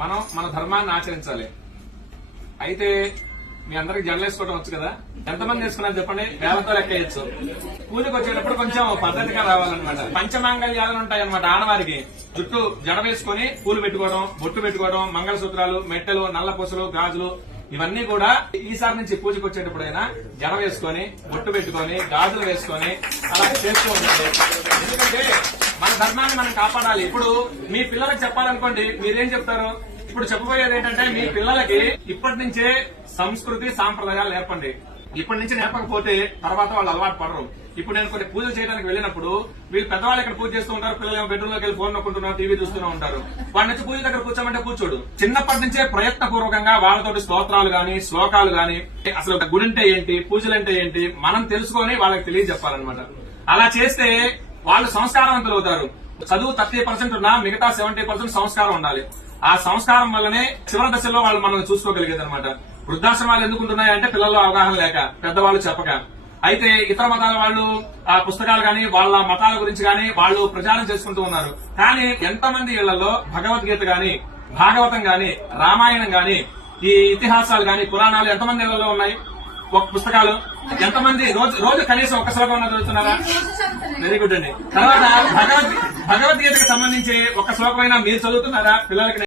మనం మన ధర్మాన్ని ఆచరించాలి. అయితే మీ అందరికి జడలు వేసుకోవడం వచ్చు కదా, ఎంతమంది వేసుకున్నారు చెప్పండి, వేలతో లెక్క వేయచ్చు. పూజకు వచ్చేటప్పుడు కొంచెం పద్ధతిగా రావాలన్నమాట. పంచమాంగళ్యాలు ఉంటాయన్నమాట. ఆడవారికి జుట్టు జడ వేసుకుని పూలు పెట్టుకోవడం, బొట్టు పెట్టుకోవడం, మంగళసూత్రాలు, మెట్టెలు, నల్ల పూసలు, గాజులు ఇవన్నీ కూడా ఈసారి నుంచి పూజకు వచ్చేటప్పుడైనా జడ వేసుకొని, బొట్టు పెట్టుకొని, గాజులు వేసుకొని అలా చేస్తూ ఉండాలి. ఎందుకంటే మన ధర్మాన్ని మనం కాపాడాలి. ఇప్పుడు మీ పిల్లలకు చెప్పాలనుకోండి, మీరేం చెప్తారు? ఇప్పుడు చెప్పబోయేది ఏంటంటే, మీ పిల్లలకి ఇప్పటి నుంచే సంస్కృతి సాంప్రదాయాలు నేర్పండి. ఇప్పటి నుంచి నేర్పకపోతే తర్వాత వాళ్ళు అలవాటు పడరు. ఇప్పుడు నేను కొన్ని పూజలు చేయడానికి వెళ్ళినప్పుడు వీళ్ళు పెద్దవాళ్ళు ఇక్కడ పూజ చేస్తూ ఉంటారు, పిల్లలు బెడ్రూమ్ లోకి వెళ్ళి ఫోన్ నొక్కుంటున్నారు, టీవీ చూస్తూనే ఉంటారు. వాడి నుంచి పూజ దగ్గర కూర్చోమంటే కూర్చోడు. చిన్నప్పటి నుంచే ప్రయత్నపూర్వకంగా వాళ్ళతోటి స్తోత్రాలు గాని, శ్లోకాలు గాని, అసలు గుడి అంటే ఏంటి, పూజలంటే ఏంటి మనం తెలుసుకొని వాళ్ళకి తెలియజెప్పాలన్నమాట. అలా చేస్తే వాళ్ళు సంస్కారవంతులు అవుతారు. చదువు 30% ఉన్నా మిగతా 70% సంస్కారం ఉండాలి. ఆ సంస్కారం వల్లనే చివరి దశలో వాళ్ళు మనం చూసుకోగలిగేది అనమాట. వృద్ధాశ్రమాలు ఎందుకు ఉంటున్నాయంటే పిల్లల్లో అవగాహన లేక, పెద్దవాళ్ళు చెప్పక. అయితే ఇతర మతాల వాళ్ళు ఆ పుస్తకాలు గాని, వాళ్ళ మతాల గురించి గాని వాళ్ళు ప్రచారం చేసుకుంటూ ఉన్నారు. కానీ ఎంతమంది ఇళ్లలో భగవద్గీత గాని, భాగవతం గాని, రామాయణం గాని, ఈ ఇతిహాసాలు గాని, పురాణాలు ఎంతమంది ఇళ్లలో ఉన్నాయి? ఒక పుస్తకాలు ఎంతమంది రోజు కనీసం ఒక్క శ్లోకం చదువుతున్నారా? వెరీ గుడ్ అండి. తర్వాత భగవద్గీతకి సంబంధించి ఒక శ్లోకమైనా మీరు చదువుతున్నారా? పిల్లలకి